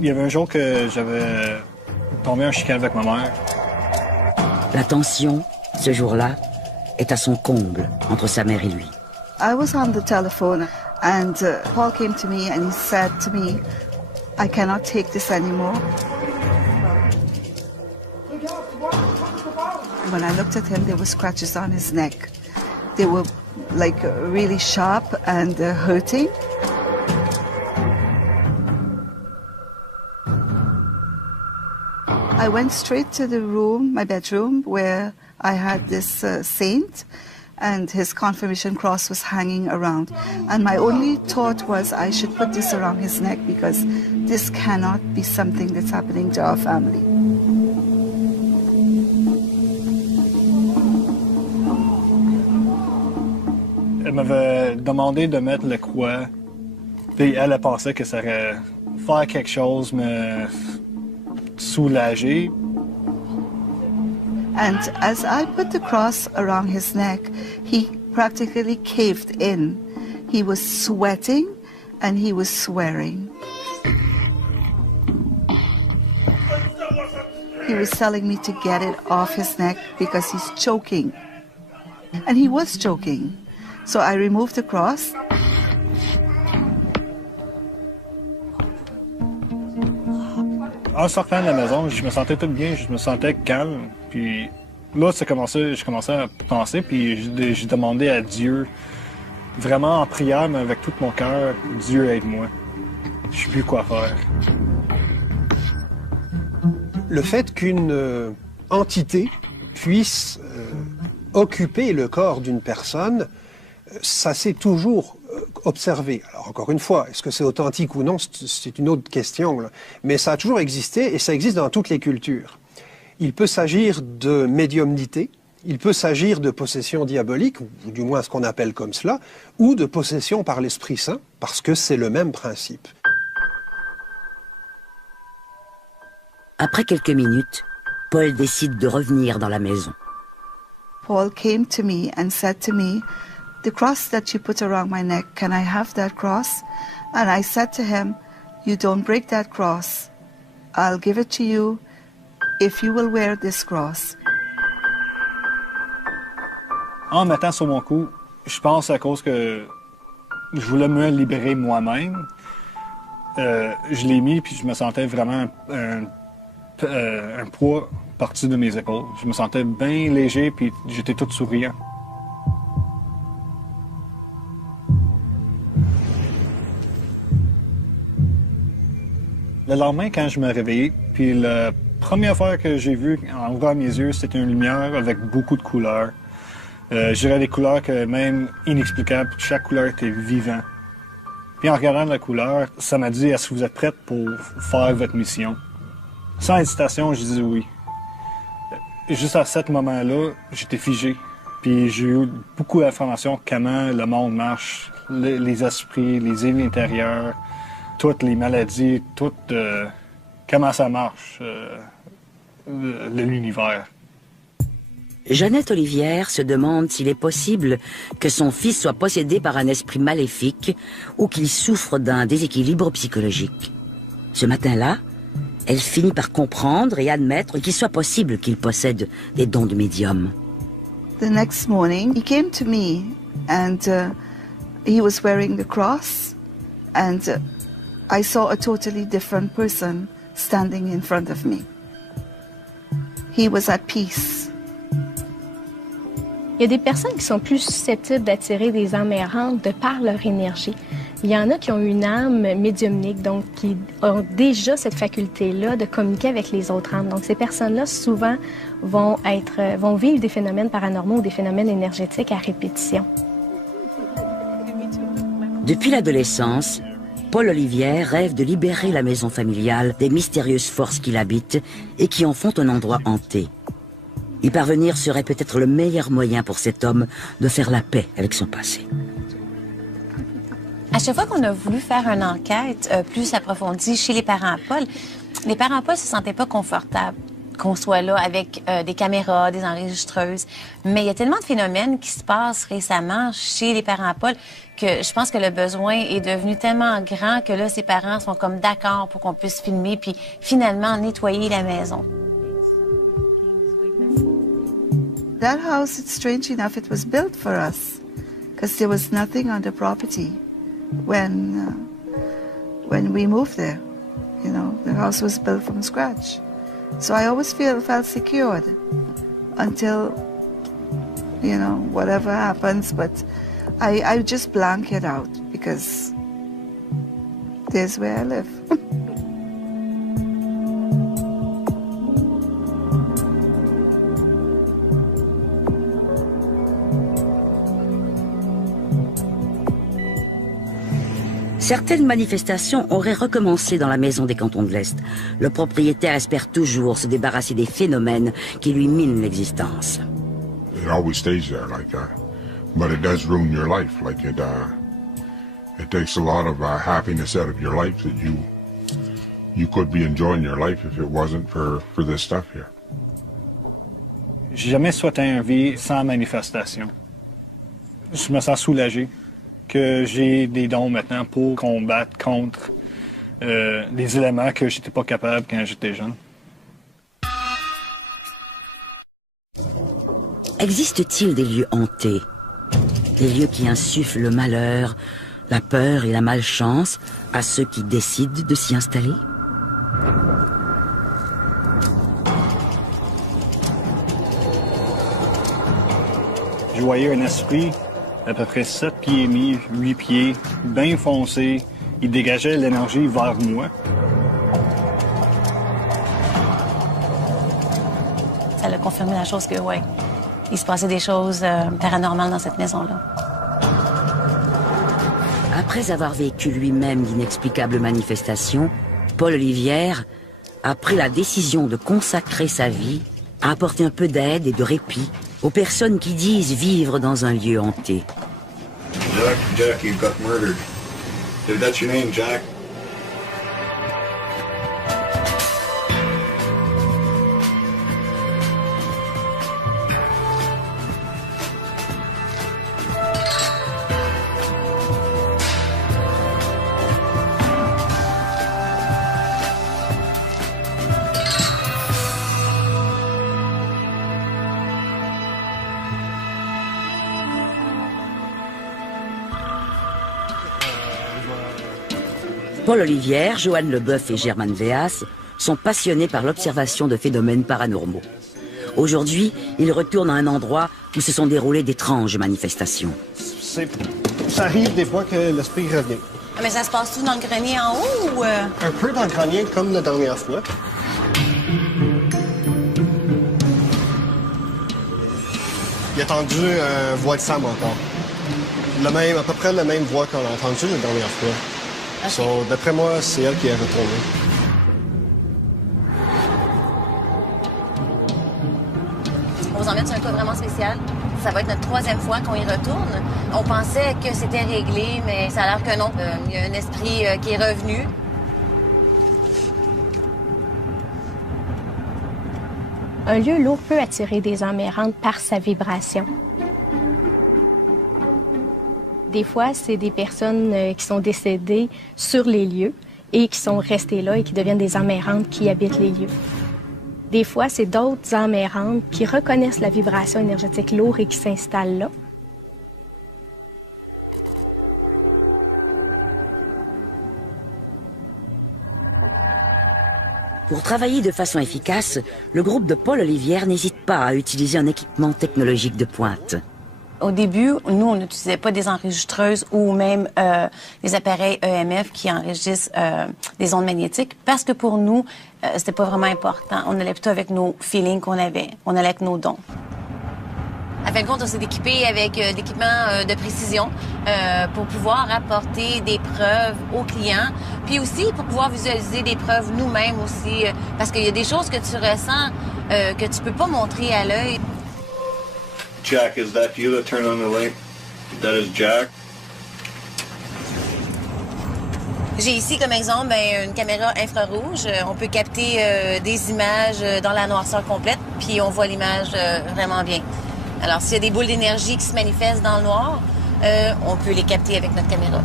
Il y avait un jour que j'avais tombé en chicane avec ma mère. La tension, ce jour-là, est à son comble entre sa mère et lui. I was on the telephone. And Paul came to me and he said to me, I cannot take this anymore. When I looked at him, there were scratches on his neck. They were like really sharp and hurting. I went straight to the room, my bedroom, where I had this saint. And his confirmation cross was hanging around. And my only thought was I should put this around his neck because this cannot be something that's happening to our family. Elle m'avait demandé de mettre le croix, puis elle pensait que ça allait faire quelque chose, me soulager. And as I put the cross around his neck, he practically caved in. He was sweating and he was swearing. He was telling me to get it off his neck because he's choking. And he was choking. So I removed the cross. En sortant de la maison, je me sentais tout bien, je me sentais calme. Puis là, je commençais à penser, puis j'ai demandé à Dieu, vraiment en prière, mais avec tout mon cœur, Dieu aide-moi. Je sais plus quoi faire. Le fait qu'une entité puisse occuper le corps d'une personne, ça s'est toujours observé. Alors encore une fois, est-ce que c'est authentique ou non, c'est une autre question, là. Mais ça a toujours existé et ça existe dans toutes les cultures. Il peut s'agir de médiumnité, il peut s'agir de possession diabolique, ou du moins ce qu'on appelle comme cela, ou de possession par l'Esprit Saint, parce que c'est le même principe. Après quelques minutes, Paul décide de revenir dans la maison. Paul came to me and said to me, "The cross that you put around my neck, can I have that cross?" And I said to him, "You don't break that cross. I'll give it to you if you will wear this cross." En mettant sur mon cou, je pense à cause que je voulais me libérer moi-même. Je l'ai mis puis je me sentais vraiment un poids parti de mes épaules. Je me sentais bien léger puis j'étais tout souriant. Le lendemain, quand je me réveillais, puis la première fois que j'ai vu en ouvrant mes yeux, c'était une lumière avec beaucoup de couleurs. Je dirais des couleurs que même inexplicables, chaque couleur était vivante. Puis en regardant la couleur, ça m'a dit, est-ce que vous êtes prête pour faire votre mission? Sans hésitation, je disais oui. Juste à ce moment-là, j'étais figé. Puis j'ai eu beaucoup d'informations comment le monde marche, les esprits, les îles intérieures, toutes les maladies, comment ça marche, l'univers. Jeannette Olivière se demande s'il est possible que son fils soit possédé par un esprit maléfique ou qu'il souffre d'un déséquilibre psychologique. Ce matin-là, elle finit par comprendre et admettre qu'il soit possible qu'il possède des dons de médium. The next morning, he came to me and he was wearing the cross and I saw a totally different person standing in front of me. He was at peace. Il y a des personnes qui sont plus susceptibles d'attirer des âmes errantes de par leur énergie. Il y en a qui ont une âme médiumnique, donc qui ont déjà cette faculté-là de communiquer avec les autres âmes. Donc ces personnes-là, souvent, vont vivre des phénomènes paranormaux ou des phénomènes énergétiques à répétition. Depuis l'adolescence, Paul Olivière rêve de libérer la maison familiale des mystérieuses forces qui l'habitent et qui en font un endroit hanté. Y parvenir serait peut-être le meilleur moyen pour cet homme de faire la paix avec son passé. À chaque fois qu'on a voulu faire une enquête plus approfondie chez les parents Paul ne se sentaient pas confortables qu'on soit là avec des caméras, des enregistreuses. Mais il y a tellement de phénomènes qui se passent récemment chez les parents Paul que je pense que le besoin est devenu tellement grand que là, ses parents sont comme d'accord pour qu'on puisse filmer puis finalement nettoyer la maison. That house, it's strange enough, it was built for us because there was nothing on the property when we moved there. You know, the house was built from scratch. So I always felt secured until, you know, whatever happens, but I just blank it out because there's where I live. Certaines manifestations auraient recommencé dans la maison des Cantons de l'Est. Le propriétaire espère toujours se débarrasser des phénomènes qui lui minent l'existence. It always stays there like that, but it does ruin your life. Like it takes a lot of happiness out of your life that you could be enjoying your life if it wasn't for this stuff here. J'ai jamais souhaité une vie sans manifestation. Je me sens soulagé que j'ai des dons maintenant pour combattre contre des éléments que j'étais pas capable quand j'étais jeune. Existe-t-il des lieux hantés? Des lieux qui insufflent le malheur, la peur et la malchance à ceux qui décident de s'y installer? Je voyais un esprit à peu près 7 pieds et demi, 8 pieds, bien foncé. Il dégageait l'énergie vers moi. Ça a confirmé la chose que, ouais, il se passait des choses paranormales dans cette maison-là. Après avoir vécu lui-même d'inexplicables manifestations, Paul Olivière a pris la décision de consacrer sa vie à apporter un peu d'aide et de répit aux personnes qui disent vivre dans un lieu hanté. Jack, you got murdered. Dude, that's your name, Jack. Paul Olivière, Joanne Leboeuf et Germaine Véas sont passionnés par l'observation de phénomènes paranormaux. Aujourd'hui, ils retournent à un endroit où se sont déroulées d'étranges manifestations. Ça arrive des fois que l'esprit revient. Ah, mais ça se passe tout dans le grenier en haut ou... Un peu dans le grenier, comme la dernière fois. Il a entendu une voix de Sam encore. À peu près la même voix qu'on a entendue la dernière fois. Okay. So, d'après moi, c'est elle qui est retournée. On vous emmène sur un cas vraiment spécial. Ça va être notre 3e fois qu'on y retourne. On pensait que c'était réglé, mais ça a l'air que non. Il y a un esprit qui est revenu. Un lieu lourd peut attirer des âmes errantes par sa vibration. Des fois, c'est des personnes qui sont décédées sur les lieux et qui sont restées là et qui deviennent des âmes errantes qui habitent les lieux. Des fois, c'est d'autres âmes errantes qui reconnaissent la vibration énergétique lourde et qui s'installent là. Pour travailler de façon efficace, le groupe de Paul Olivière n'hésite pas à utiliser un équipement technologique de pointe. Au début, nous, on n'utilisait pas des enregistreuses ou même des appareils EMF qui enregistrent des ondes magnétiques parce que pour nous, c'était pas vraiment important. On allait plutôt avec nos feelings qu'on avait. On allait avec nos dons. À fin de compte, on s'est équipé avec d'équipements de précision pour pouvoir apporter des preuves aux clients, puis aussi pour pouvoir visualiser des preuves nous-mêmes aussi, parce qu'il y a des choses que tu ressens que tu peux pas montrer à l'œil. Jack, is that you that turned on the light? That is Jack. J'ai ici comme exemple une caméra infrarouge. On peut capter des images dans la noirceur complète, puis on voit l'image vraiment bien. Alors, s'il y a des boules d'énergie qui se manifestent dans le noir, on peut les capter avec notre caméra.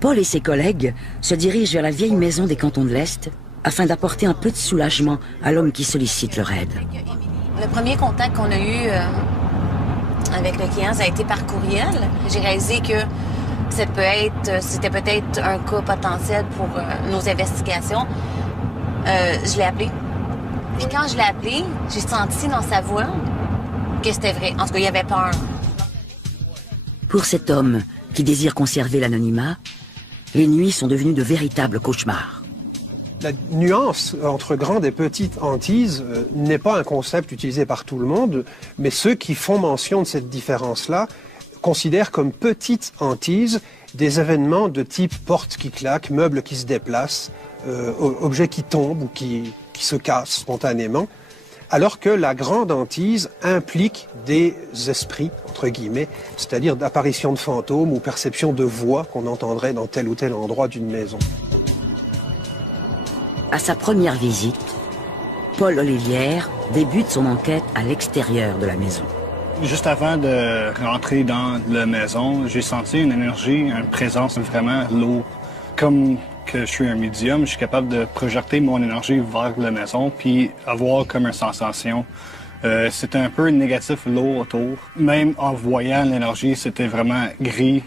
Paul et ses collègues se dirigent vers la vieille maison des Cantons de l'Est afin d'apporter un peu de soulagement à l'homme qui sollicite leur aide. Le premier contact qu'on a eu avec le client, ça a été par courriel. J'ai réalisé que c'était peut-être un cas potentiel pour nos investigations. Je l'ai appelé. Puis quand je l'ai appelé, j'ai senti dans sa voix que c'était vrai. En tout cas, il y avait peur. Pour cet homme qui désire conserver l'anonymat, les nuits sont devenues de véritables cauchemars. La nuance entre grande et petite hantise n'est pas un concept utilisé par tout le monde, mais ceux qui font mention de cette différence-là considèrent comme petite hantise des événements de type porte qui claque, meubles qui se déplacent, objets qui tombent ou qui se cassent spontanément, alors que la grande hantise implique des esprits, entre guillemets, c'est-à-dire d'apparition de fantômes ou perception de voix qu'on entendrait dans tel ou tel endroit d'une maison. À sa première visite, Paul Olivière débute son enquête à l'extérieur de la maison. Juste avant de rentrer dans la maison, j'ai senti une énergie, une présence vraiment lourde. Comme que je suis un médium, je suis capable de projeter mon énergie vers la maison puis avoir comme une sensation. C'était un peu négatif, lourd autour. Même en voyant l'énergie, c'était vraiment gris,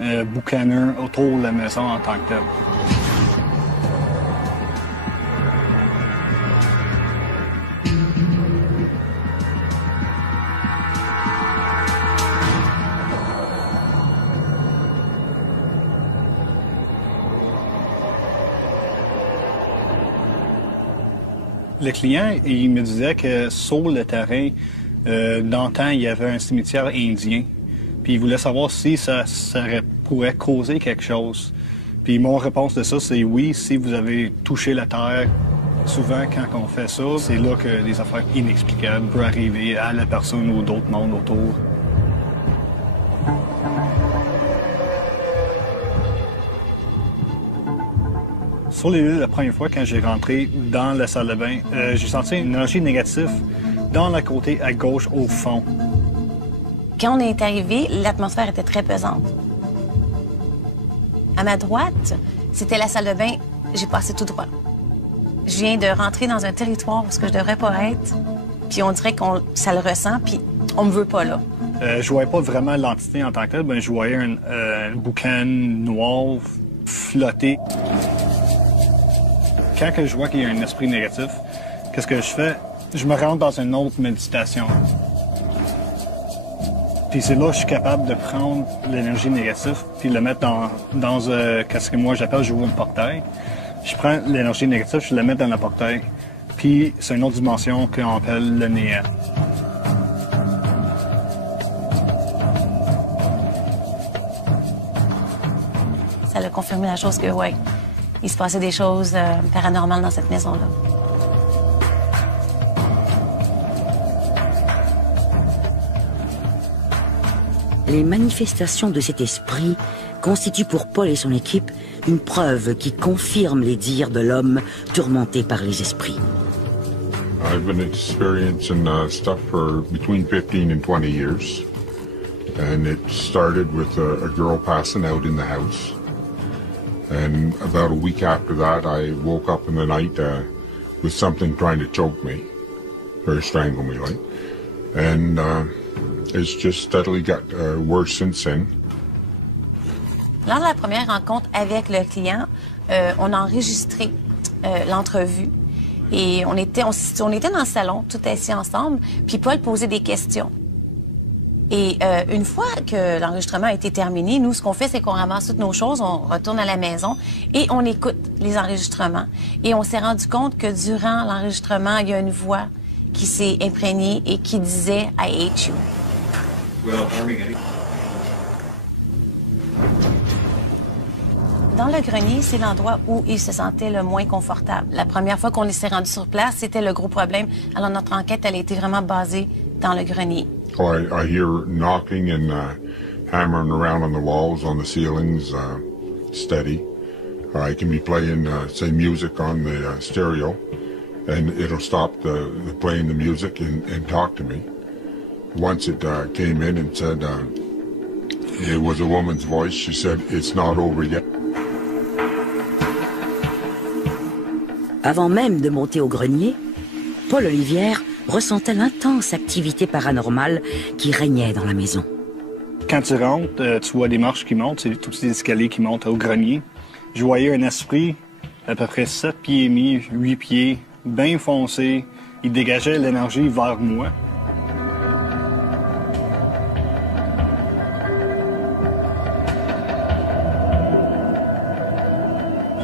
boucaneux autour de la maison en tant que tel. Le client, il me disait que sur le terrain, d'antan, il y avait un cimetière indien. Puis il voulait savoir si ça pourrait causer quelque chose. Puis mon réponse de ça, c'est oui, si vous avez touché la terre. Souvent, quand on fait ça, c'est là que des affaires inexplicables peuvent arriver à la personne ou d'autres mondes autour. Sur les lieux, la première fois, quand j'ai rentré dans la salle de bain, j'ai senti une énergie négative dans le côté à gauche au fond. Quand on est arrivé, l'atmosphère était très pesante. À ma droite, c'était la salle de bain. J'ai passé tout droit. Je viens de rentrer dans un territoire où je devrais pas être, puis on dirait que ça le ressent, puis on me veut pas là. Je voyais pas vraiment l'entité en tant que telle, ben je voyais un boucan noir flotter. Quand je vois qu'il y a un esprit négatif, qu'est-ce que je fais? Je me rentre dans une autre méditation. Puis c'est là que je suis capable de prendre l'énergie négative puis le mettre dans qu'est-ce que moi j'appelle, j'ouvre un portail. Je prends l'énergie négative, je la mets dans le portail. Puis c'est une autre dimension qu'on appelle le néant. Ça a confirmé la chose que, ouais, il se passait des choses paranormales dans cette maison-là. Les manifestations de cet esprit constituent pour Paul et son équipe une preuve qui confirme les dires de l'homme tourmenté par les esprits. I've been experiencing stuff for between 15 and 20 years. And it started with a girl passing out in the house. And about a week after that, I woke up in the night with something trying to choke me, or strangle me, like. And it's just steadily got worse since then. Lors de la première rencontre avec le client, on a enregistré l'entrevue et on était dans le salon, tout assis ensemble, puis Paul posait des questions. Et une fois que l'enregistrement a été terminé, nous, ce qu'on fait, c'est qu'on ramasse toutes nos choses, on retourne à la maison et on écoute les enregistrements. Et on s'est rendu compte que durant l'enregistrement, il y a une voix qui s'est imprégnée et qui disait « I hate you ». Dans le grenier, c'est l'endroit où il se sentait le moins confortable. La première fois qu'on s'est rendu sur place, c'était le gros problème. Alors notre enquête, elle a été vraiment basée dans le grenier. Oh, I hear knocking and hammering around on the walls, on the ceilings, steady. I can be playing, say, music on the stereo, and it'll stop playing the music and talk to me. Once it came in and said, it was a woman's voice. She said, "It's not over yet." Avant même de monter au grenier, Paul Olivière ressentait l'intense activité paranormale qui régnait dans la maison. Quand tu rentres, tu vois des marches qui montent, c'est tous ces escaliers qui montent au grenier. Je voyais un esprit à peu près 7 pieds et demi, 8 pieds, bien foncé. Il dégageait l'énergie vers moi.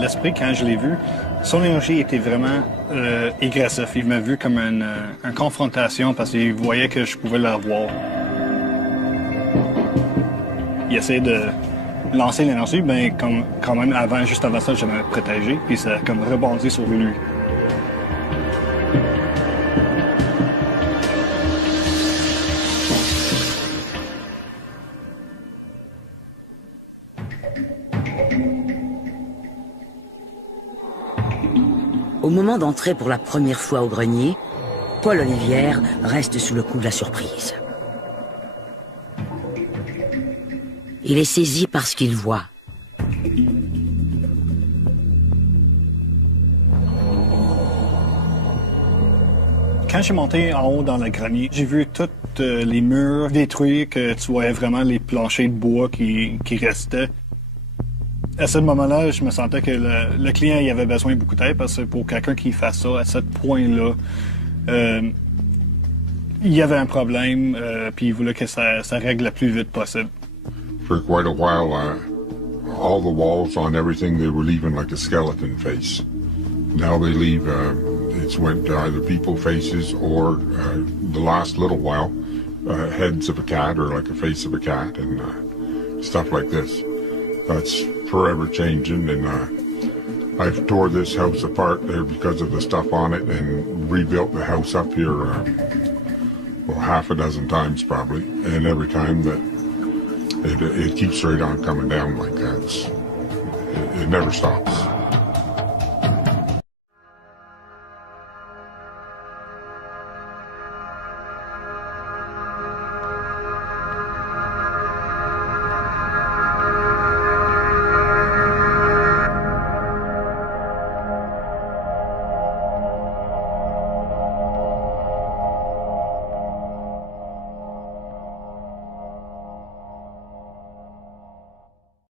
L'esprit, quand je l'ai vu, son énergie était vraiment agressive. Il m'a vu comme une confrontation parce qu'il voyait que je pouvais la voir. Il essayait de lancer l'énergie, bien, quand même, juste avant ça, je m'avais protégé, puis ça a comme rebondi sur lui. Au moment d'entrer pour la première fois au grenier, Paul Olivière reste sous le coup de la surprise. Il est saisi par ce qu'il voit. Quand j'ai monté en haut dans le grenier, j'ai vu tous les murs détruits, que tu voyais vraiment les planchers de bois qui restaient. À ce moment-là, je me sentais que le client il avait besoin de beaucoup d'aide parce que pour quelqu'un qui fasse ça à ce point-là, il y avait un problème puis il voulait que ça règle le plus vite possible. For quite a while, all the walls on everything, they were leaving like a skeleton face. Now they leave it's went to either people faces or the last little while, heads of a cat or like a face of a cat and stuff like this. That's forever changing, and I've tore this house apart there because of the stuff on it and rebuilt the house up here, well, half a dozen times probably, and every time that it keeps right on coming down like that. It never stops.